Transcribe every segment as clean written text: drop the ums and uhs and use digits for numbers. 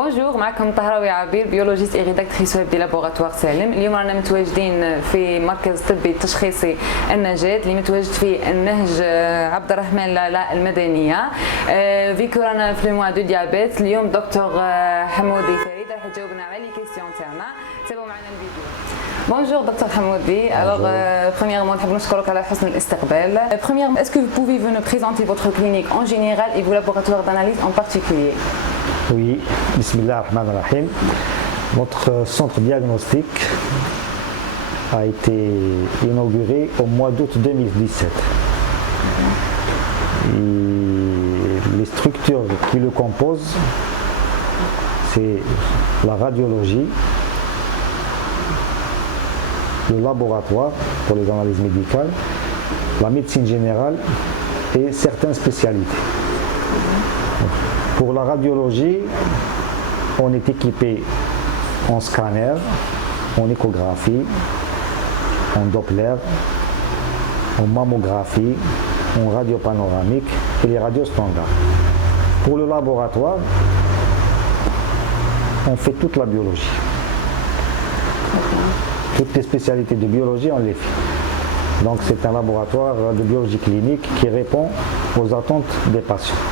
بونجور، معكم طهراوي عبير، بيولوجيست اي ريداكتريس ويب دي لابوغاتوار سالم. اليوم رانا متواجدين في مركز طبي تشخيصي النجاة اللي متواجد فيه النهج عبد الرحمن لالا المدنيه. فيكو رانا في الموا دو ديابيت. اليوم دكتور حمودي فريد راح يجاوبنا على لي كيسيون تاعنا. تابعوا معنا الفيديو. Bonjour docteur Hamoudi. Alors premièrement نحب نشكرك على حسن الاستقبال. Premièrement, est-ce que vous pouvez nous présenter votre clinique en général et vos laboratoires d'analyse en particulier? Oui, Bismillah ar-Rahman ar-Rahim. Notre centre diagnostique a été inauguré au mois d'août 2017. Et les structures qui le composent, c'est la radiologie, le laboratoire pour les analyses médicales, la médecine générale et certaines spécialités. Pour la radiologie, on est équipé en scanner, en échographie, en Doppler, en mammographie, en radio panoramique et les radios standards. Pour le laboratoire, on fait toute la biologie. Toutes les spécialités de biologie, on les fait. Donc c'est un laboratoire de biologie clinique qui répond aux attentes des patients.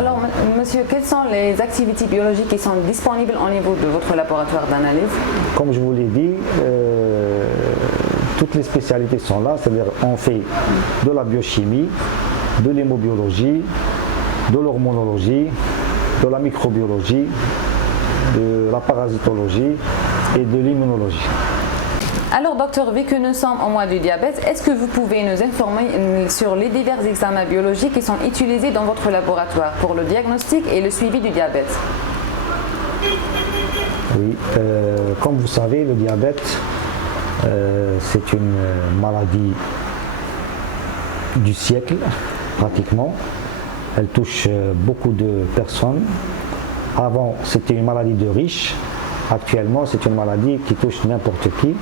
Alors monsieur, quelles sont les activités biologiques qui sont disponibles au niveau de votre laboratoire d'analyse? Comme je vous l'ai dit, toutes les spécialités sont là, c'est-à-dire on fait de la biochimie, de l'hémobiologie, de l'hormonologie, de la microbiologie, de la parasitologie et de l'immunologie. Alors docteur, vu que nous sommes au mois du diabète, est-ce que vous pouvez nous informer sur les divers examens biologiques qui sont utilisés dans votre laboratoire pour le diagnostic et le suivi du diabète? Oui, comme vous savez, le diabète, c'est une maladie du siècle, pratiquement. Elle touche beaucoup de personnes. Avant, c'était une maladie de riches. Actuellement, c'est une maladie qui touche n'importe qui.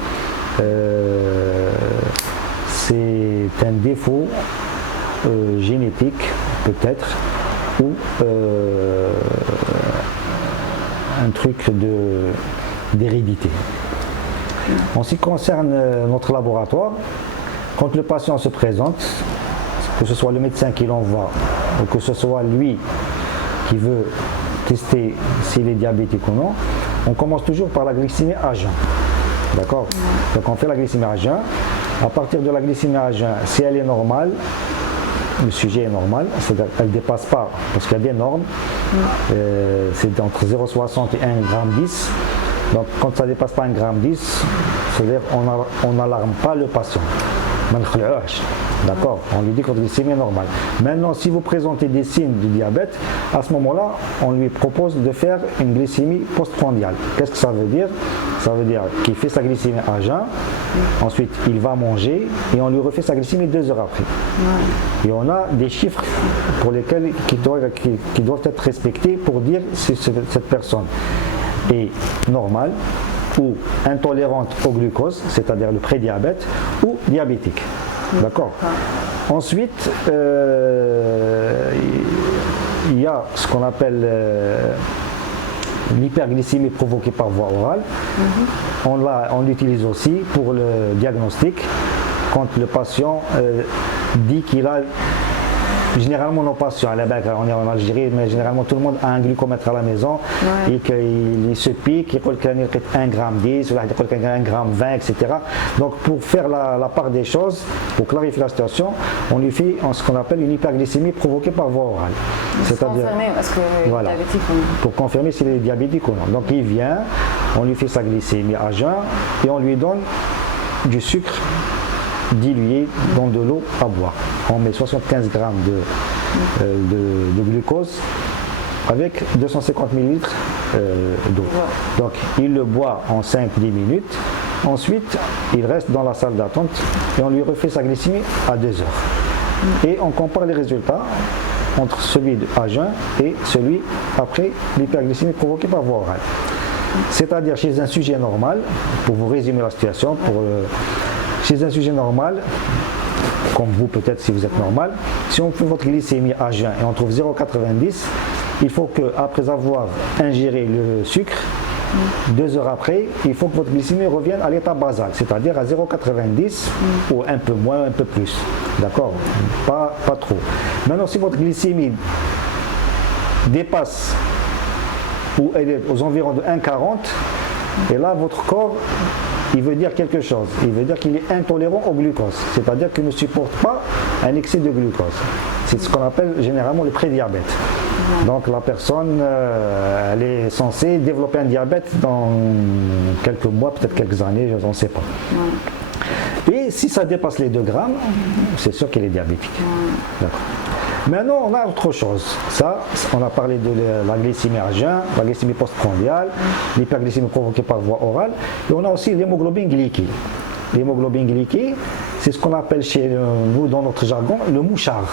C'est un défaut génétique, peut-être, ou un truc d'hérédité. En ce qui concerne notre laboratoire, quand le patient se présente, que ce soit le médecin qui l'envoie ou que ce soit lui qui veut tester s'il est diabétique ou non, on commence toujours par la glycémie à jeun. D'accord? Donc on fait la glycémie à jeun. À partir de la glycémie à jeun, si elle est normale, le sujet est normal, c'est-à-dire qu'elle ne dépasse pas, parce qu'il y a des normes, c'est entre 0,60 et 1,10 g. Donc quand ça ne dépasse pas 1,10 g, c'est-à-dire qu'on n'alarme pas le patient. D'accord, on lui dit que votre glycémie est normale. Maintenant, si vous présentez des signes du diabète, à ce moment-là, on lui propose de faire une glycémie postprandiale. Qu'est-ce que ça veut dire? Ça veut dire qu'il fait sa glycémie à jeun, ensuite il va manger et on lui refait sa glycémie 2 heures après. Et on a des chiffres pour lesquels qui doivent être respectés pour dire si cette personne est normale ou intolérante au glucose, c'est-à-dire le prédiabète, ou diabétique. D'accord. Ensuite, il y a ce qu'on appelle l'hyperglycémie provoquée par voie orale. On l'utilise aussi pour le diagnostic quand le patient dit qu'il a. Généralement, nos patients, on est en Algérie, mais généralement tout le monde a un glucomètre à la maison et qu'il se pique, il dit qu'il a 1,10 g, ou il a 1,20 g, etc. Donc pour faire la part des choses, pour clarifier la situation, on lui fait ce qu'on appelle une hyperglycémie provoquée par voie orale. C'est-à-dire voilà, pour confirmer s'il est diabétique ou non. Donc il vient, on lui fait sa glycémie à jeun et on lui donne du sucre dilué dans de l'eau à boire. On met 75 g de glucose avec 250 ml d'eau. Donc il le boit en 5-10 minutes. Ensuite, il reste dans la salle d'attente et on lui refait sa glycémie à 2 heures. Et on compare les résultats entre celui à jeun et celui après l'hyperglycémie provoquée par voie orale. C'est-à-dire chez un sujet normal, pour vous résumer la situation, chez un sujet normal, comme vous peut-être si vous êtes normal, si on fait votre glycémie à jeun et on trouve 0,90, il faut qu'après avoir ingéré le sucre, 2 heures après, il faut que votre glycémie revienne à l'état basal, c'est-à-dire à 0,90 ou un peu moins, un peu plus. D'accord? Pas trop. Maintenant, si votre glycémie dépasse ou elle est aux environs de 1,40, et là, votre corps, il veut dire quelque chose. Il veut dire qu'il est intolérant au glucose, c'est-à-dire qu'il ne supporte pas un excès de glucose. C'est ce qu'on appelle généralement le prédiabète. Donc la personne, elle est censée développer un diabète dans quelques mois, peut-être quelques années, je ne sais pas. Et si ça dépasse les 2 grammes, c'est sûr qu'elle est diabétique. D'accord. Maintenant, on a autre chose. Ça, on a parlé de la glycémie à jeun, la glycémie postprandiale, l'hyperglycémie provoquée par voie orale, et on a aussi l'hémoglobine glyquée. L'hémoglobine glyquée, c'est ce qu'on appelle chez nous, dans notre jargon, le mouchard.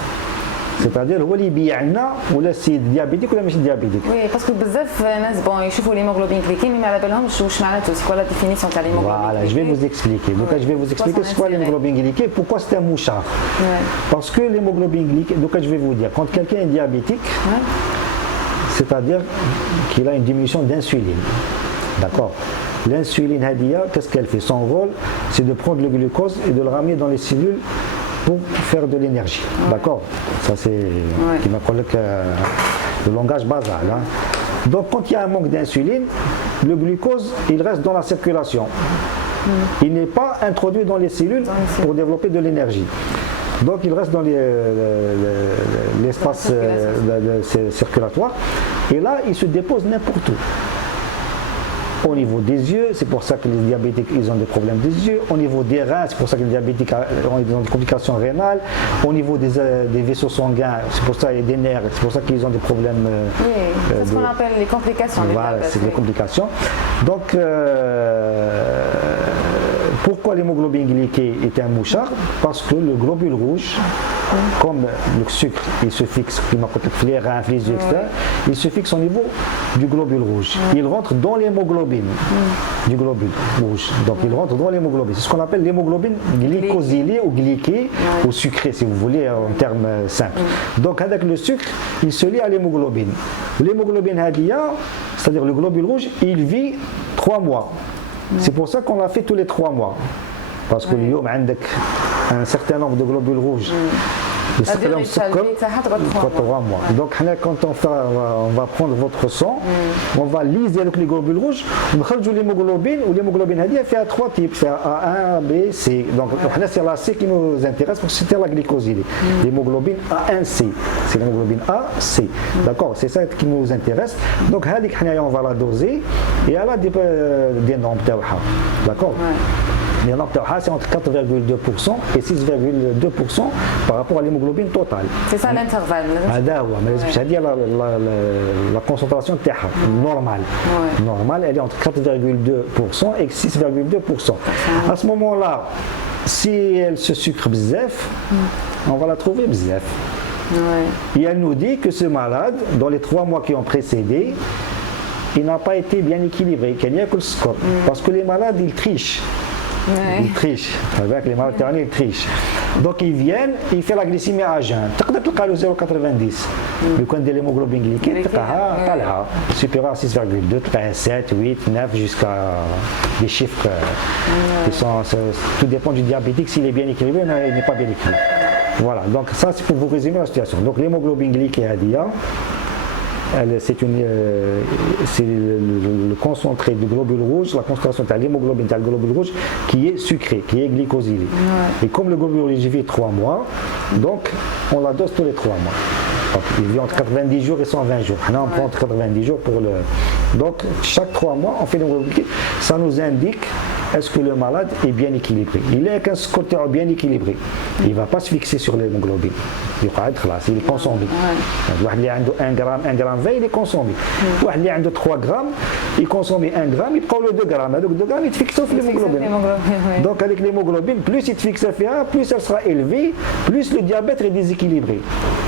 C'est-à-dire هو اللي يبيعنا ولا السيد ديابيتيك ولا ماشي ديابيتيك. وي باسكو بزاف ناس بون يشوفوا ليموغلوبين غليكي مي ما على بالهمش واش معناته سي كوا لا ديفينيسيون تاع ليموغلوبين. Voilà, je vais vous expliquer. Donc je vais vous expliquer ce qu'est l'hémoglobine glyquée, pourquoi c'est un mouchard. Parce que l'hémoglobine glyquée, donc je vais vous dire, quand quelqu'un est diabétique, c'est-à-dire qu'il a une diminution d'insuline. D'accord. L'insuline hadia, qu'est-ce qu'elle fait? Son rôle, c'est de prendre le glucose et de le ramener dans les cellules pour faire de l'énergie. D'accord? Ça c'est qui m'a collé le langage basal. Hein. Donc quand il y a un manque d'insuline, le glucose il reste dans la circulation. Il n'est pas introduit dans les cellules pour développer de l'énergie. Donc il reste dans l'espace circulatoire et là il se dépose n'importe où. Au niveau des yeux, c'est pour ça que les diabétiques ils ont des problèmes des yeux. Au niveau des reins, c'est pour ça que les diabétiques ont des complications rénales. Au niveau des vaisseaux sanguins, c'est pour ça qu'il y a des nerfs, c'est pour ça qu'ils ont des problèmes. Oui, c'est ce qu'on appelle les complications. Voilà, c'est des complications. Donc, pourquoi l'hémoglobine glyquée est un mouchard? Parce que le globule rouge, comme le sucre, il se fixe, les reins, les yeux, etc., il se fixe au niveau du globule rouge. Il rentre dans l'hémoglobine du globule rouge. Donc il rentre dans l'hémoglobine. C'est ce qu'on appelle l'hémoglobine glycosylée ou glyquée ou sucrée, si vous voulez, en termes simples. Donc avec le sucre, il se lie à l'hémoglobine. L'hémoglobine hadia, c'est-à-dire le globule rouge, il vit 3 mois. C'est pour ça qu'on l'a fait tous les 3 mois. Parce que اليوم عندك un certain nombre de globules rouges. C'est-à-dire 3 mois. Donc quand on va prendre votre sang, on va liser avec les globules rouges, on va l'hémoglobine, ou l'hémoglobine il y a 3 types, c'est A1, B, C. Donc c'est la C qui nous intéresse parce que c'était la glycosylée. L'hémoglobine A1C, c'est l'hémoglobine A, C. D'accord, c'est ça qui nous intéresse. Donc on va la doser et elle a des normes. D'accord. Les normes c'est entre 4,2% et 6,2% par rapport à l'hémoglobine totale. C'est ça l'intervalle. La concentration normale. Normale, elle est entre 4,2% et 6,2%. À ce moment-là, si elle se sucre bzef, on va la trouver bzef. Et elle nous dit que ce malade, dans les 3 mois qui ont précédé, il n'a pas été bien équilibré. Parce que les malades, ils trichent. Ils trichent, avec les malades ils trichent. Donc ils viennent, ils font la glycémie à jeun. Tu as le 0,90. Le coin de l'hémoglobine glyquée, supérieur à 6,2, 7, 8, 9, jusqu'à des chiffres qui sont. Tout dépend du diabétique, s'il est bien équilibré ou il n'est pas bien équilibré. Voilà, donc ça c'est pour vous résumer la situation. Donc l'hémoglobine glyquée hadia, c'est le concentré du globule rouge, la concentration de l'hémoglobine de globule rouge qui est sucré, qui est glycosylé. Et comme le globule rouge vit 3 mois, donc on la dose tous les 3 mois. Donc, il vit entre 90 jours et 120 jours. Là, on prend entre 90 jours pour le. Donc chaque 3 mois, on fait l'hémoglobine. Ça nous indique est-ce que le malade est bien équilibré. Il est qu'un scoteur bien équilibré. Il ne va pas se fixer sur l'hémoglobine. Il est consommé. Il a 1 gramme, 1 gramme 20, il est consommé. Il a 3 grammes, il consomme 1 gramme, il prend le 2 grammes. Donc 2 grammes, il te fixe sur l'hémoglobine. Donc avec l'hémoglobine, plus il te fixe à faire, plus elle sera élevée, plus le diabète est déséquilibré.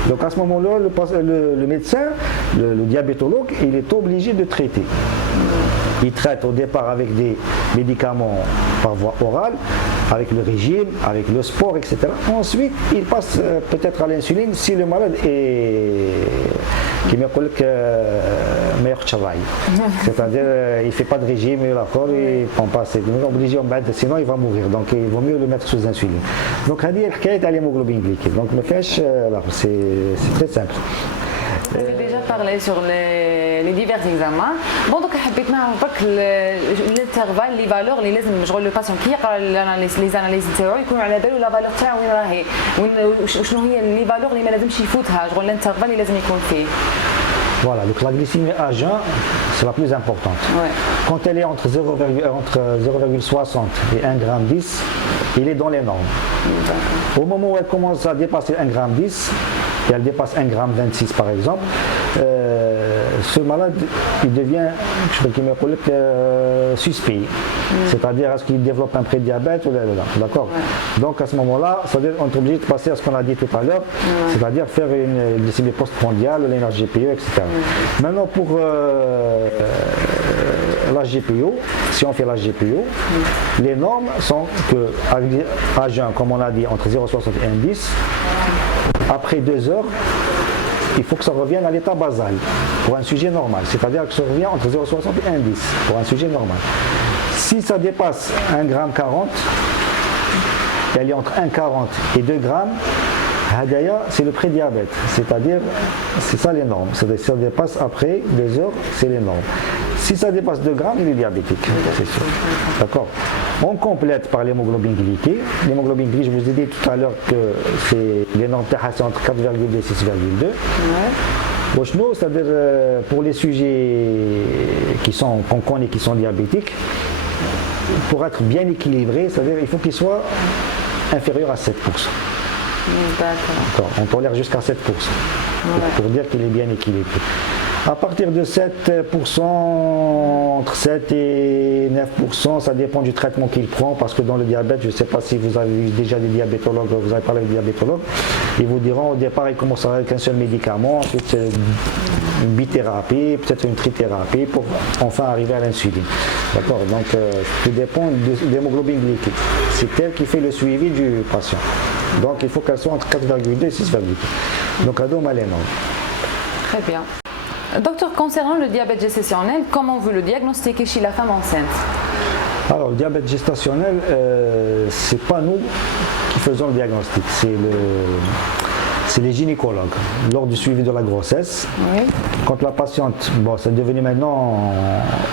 Donc à ce moment-là, le médecin, le diabétologue, il est obligé de traiter. Il traite au départ avec des médicaments par voie orale, avec le régime, avec le sport, etc. Ensuite, il passe peut-être à l'insuline si le malade qui me dit que meilleur travail. C'est-à-dire il ne fait pas de régime, d'accord, il ne prend pas assez. Obligé, sinon il va mourir. Donc il vaut mieux le mettre sous insuline. Donc c'est l'hémoglobine glycée. Donc c'est très simple. Vous avez déjà parlé sur les divers examens. Bon, donc, je l'intervalle, les valeurs, les le patient qui a les analyses, il يكون على باله la valeur تاعو وين راهي وشنو هي les valeurs اللي ما لازمش يفوتها l'intervalle اللي لازم يكون فيه. Voilà, donc la glycémie à jeun, c'est la plus importante. Ouais. Quand elle est entre 0,60 et 1,10 g, il est dans les normes. Au moment où elle commence à dépasser 1,10 g, et elle dépasse 1,26 g par exemple, ce malade il devient suspect. C'est-à-dire est-ce qu'il développe un prédiabète ou d'accord. Donc à ce moment-là, c'est-à-dire on est obligé de passer à ce qu'on a dit tout à l'heure, c'est-à-dire faire une glycémie postprandiale, l'énergie GPO, etc. Maintenant pour la GPO, si on fait la GPO, les normes sont que à jeun, comme on a dit, entre 0,60 et 1,10 g, après 2 heures, il faut que ça revienne à l'état basal pour un sujet normal, c'est-à-dire que ça revient entre 0,60 et 1,10 g pour un sujet normal. Si ça dépasse 1,40 g, elle est entre 1,40 et 2 g, c'est le prédiabète, c'est-à-dire, c'est ça les normes. Si ça dépasse après 2 heures, c'est les normes. Si ça dépasse 2 g, il est diabétique, c'est sûr. D'accord. On complète par l'hémoglobine glyquée. L'hémoglobine glyquée, je vous ai dit tout à l'heure que les normes c'est entre 4,2 et 6,2. C'est-à-dire pour les sujets qu'on connaît qui sont diabétiques, pour être bien équilibré, c'est-à-dire il faut qu'il soit inférieur à 7%. D'accord. On tolère jusqu'à 7%, pour dire qu'il est bien équilibré. À partir de 7%, entre 7 et 9%, ça dépend du traitement qu'il prend, parce que dans le diabète, je ne sais pas si vous avez vu déjà des diabétologues, vous avez parlé de diabétologues, ils vous diront au départ, ils commencent avec un seul médicament, ensuite une bithérapie, peut-être une trithérapie, pour enfin arriver à l'insuline. D'accord. Donc, tout dépend de l'hémoglobine glyquée. C'est elle qui fait le suivi du patient. Donc, il faut qu'elle soit entre 4,2 et 6,2. Donc, ado malénon. Très bien. Docteur, concernant le diabète gestationnel, comment vous le diagnostiquez chez la femme enceinte? Alors, le diabète gestationnel, ce n'est pas nous qui faisons le diagnostic, c'est les gynécologues. Lors du suivi de la grossesse, quand la patiente, bon, c'est devenu maintenant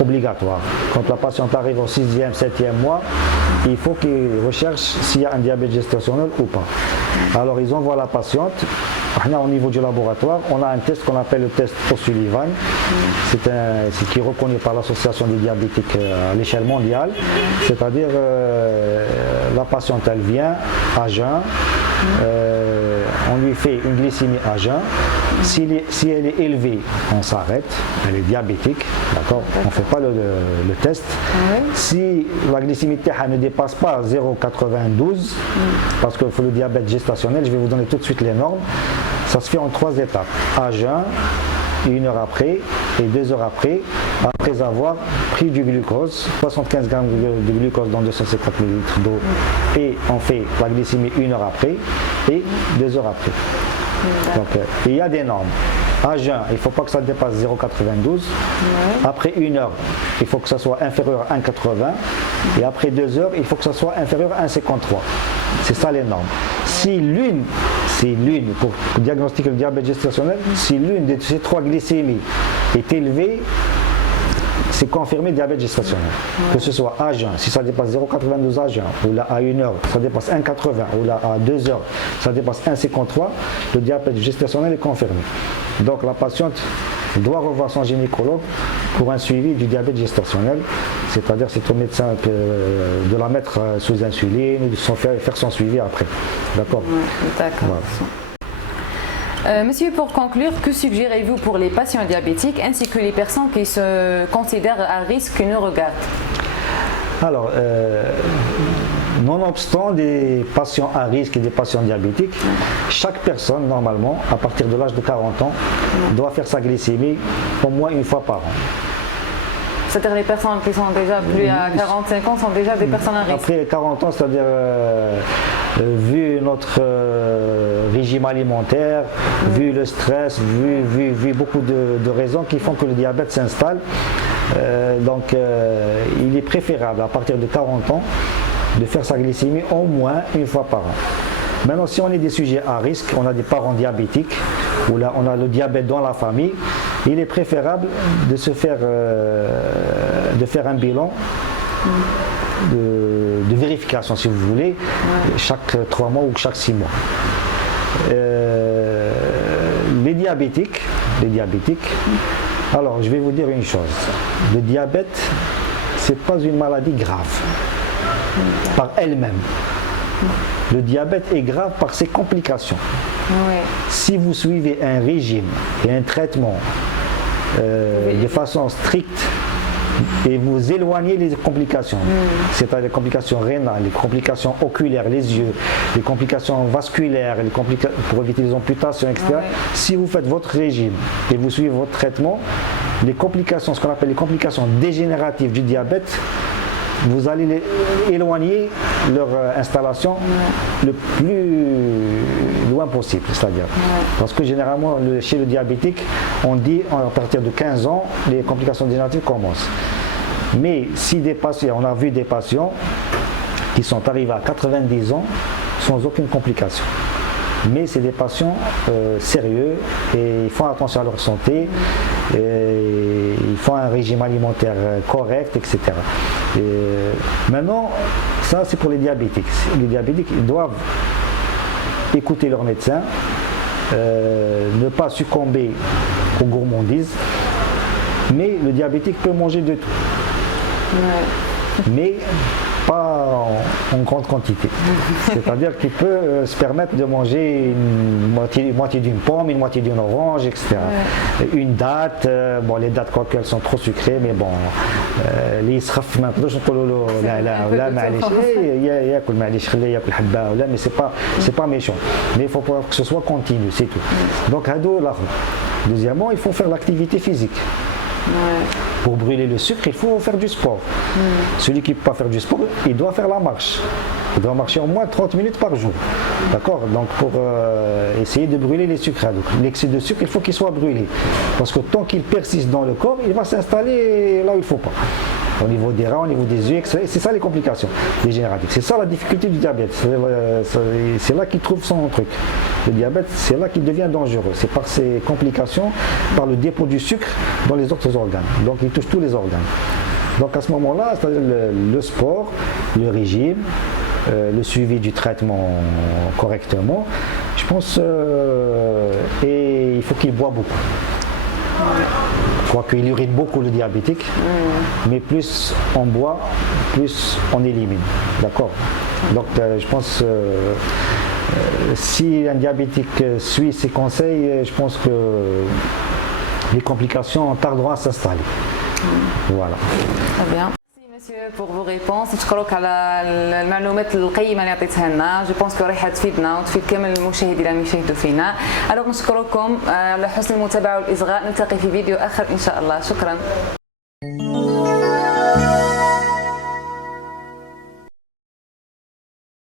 obligatoire, quand la patiente arrive au 6e, 7e mois, il faut qu'ils recherchent s'il y a un diabète gestationnel ou pas. Alors, ils envoient la patiente. Au niveau du laboratoire, on a un test qu'on appelle le test O'Sullivan. C'est qui est reconnu par l'association des diabétiques à l'échelle mondiale. C'est-à-dire, la patiente, elle vient à jeun, on lui fait une glycémie à jeun. Si elle est élevée, on s'arrête, elle est diabétique, d'accord. On ne fait pas le test. Si la glycémie ne dépasse pas 0,92, parce qu'il faut le diabète gestationnel, je vais vous donner tout de suite les normes. Ça se fait en 3 étapes, à jeun, 1 heure après et 2 heures après avoir pris du glucose, 75 g de glucose dans 250 ml d'eau, et on fait la glycémie 1 heure après et 2 heures après. Donc il y a des normes. À jeun, il ne faut pas que ça dépasse 0,92. Après 1 heure, il faut que ça soit inférieur à 1,80. Et après 2 heures, il faut que ça soit inférieur à 1,53. C'est ça les normes. Si l'une, pour diagnostiquer le diabète gestationnel, si l'une de ces 3 glycémies est élevée, c'est confirmé diabète gestationnel. Que ce soit à jeun, si ça dépasse 0,92 à jeun, ou là à 1 heure, ça dépasse 1,80, ou là à 2 heures, ça dépasse 1,53, le diabète gestationnel est confirmé. Donc la patiente doit revoir son gynécologue pour un suivi du diabète gestationnel, c'est-à-dire c'est au médecin de la mettre sous insuline, de faire son suivi après. D'accord. D'accord. Voilà. Monsieur, pour conclure, que suggérez-vous pour les patients diabétiques ainsi que les personnes qui se considèrent à risque qui nous regardent? Alors, nonobstant des patients à risque et des patients diabétiques, chaque personne, normalement, à partir de l'âge de 40 ans, doit faire sa glycémie au moins 1 fois par an. C'est-à-dire les personnes qui sont déjà plus à 45 ans sont déjà des personnes à risque. Après 40 ans, c'est-à-dire vu notre régime alimentaire, vu le stress, vu beaucoup de raisons qui font que le diabète s'installe. Donc il est préférable à partir de 40 ans de faire sa glycémie au moins une fois par an. Maintenant, si on est des sujets à risque, on a des parents diabétiques, ou là on a le diabète dans la famille, il est préférable de faire un bilan de vérification, si vous voulez, chaque 3 mois ou chaque 6 mois. Les diabétiques, alors je vais vous dire une chose, le diabète, c'est pas une maladie grave par elle-même. Le diabète est grave par ses complications. Oui. Si vous suivez un régime et un traitement de façon stricte et vous éloignez les complications, c'est-à-dire les complications rénales, les complications oculaires, les yeux, les complications vasculaires, pour éviter les amputations, etc. Oui. Si vous faites votre régime et vous suivez votre traitement, les complications, ce qu'on appelle les complications dégénératives du diabète, vous allez éloigner leur installation le plus loin possible, c'est-à-dire. Parce que généralement, chez le diabétique, on dit à partir de 15 ans, les complications dégénératives commencent. Mais si des patients, on a vu des patients qui sont arrivés à 90 ans sans aucune complication. Mais c'est des patients sérieux et ils font attention à leur santé, et ils font un régime alimentaire correct, etc. Et maintenant, ça c'est pour les diabétiques. Les diabétiques, ils doivent écouter leur médecin, ne pas succomber aux gourmandises, mais le diabétique peut manger de tout. Mais pas en grande quantité. C'est-à-dire qu'il peut se permettre de manger une moitié d'une pomme, une moitié d'une orange, etc. Une date, bon les dates quoi qu'elles sont trop sucrées, mais bon, les يسخف ما نقدرش نقولوا له لا معليش ياكل معليش خليه ياكل حبه ولا, mais c'est pas méchant. Mais il faut que ce soit continu, c'est tout. Donc هادو الآخر. Deuxièmement, il faut faire l'activité physique. Pour brûler le sucre, il faut faire du sport. Celui qui ne peut pas faire du sport, il doit faire la marche. Il doit marcher au moins 30 minutes par jour. D'accord? Donc pour essayer de brûler les sucres. L'excès de sucre, il faut qu'il soit brûlé. Parce que tant qu'il persiste dans le corps, il va s'installer là où il ne faut pas. Au niveau des reins, au niveau des yeux, c'est ça les complications dégénératives. C'est ça la difficulté du diabète. C'est là qu'il trouve son truc. Le diabète, c'est là qu'il devient dangereux. C'est par ses complications, par le dépôt du sucre dans les autres organes. Donc il touche tous les organes. Donc à ce moment-là, c'est-à-dire le sport, le régime, le suivi du traitement correctement, je pense, et il faut qu'il boit beaucoup. Je crois qu'il urine beaucoup le diabétique, mais plus on boit, plus on élimine. D'accord? Donc je pense si un diabétique suit ses conseils, je pense que les complications tarderont à s'installer. Voilà. Très bien. Monsieur pour vos réponses. نشكرك على المعلومات القيمة اللي عطيتها لنا. جو بونس كو راح تفيدنا وتفيد كامل المشاهدين اللي يشاهدوا فينا. الوغ نشكركم على حسن المتابعة والإصغاء. نلتقي في فيديو آخر إن شاء الله. شكرا.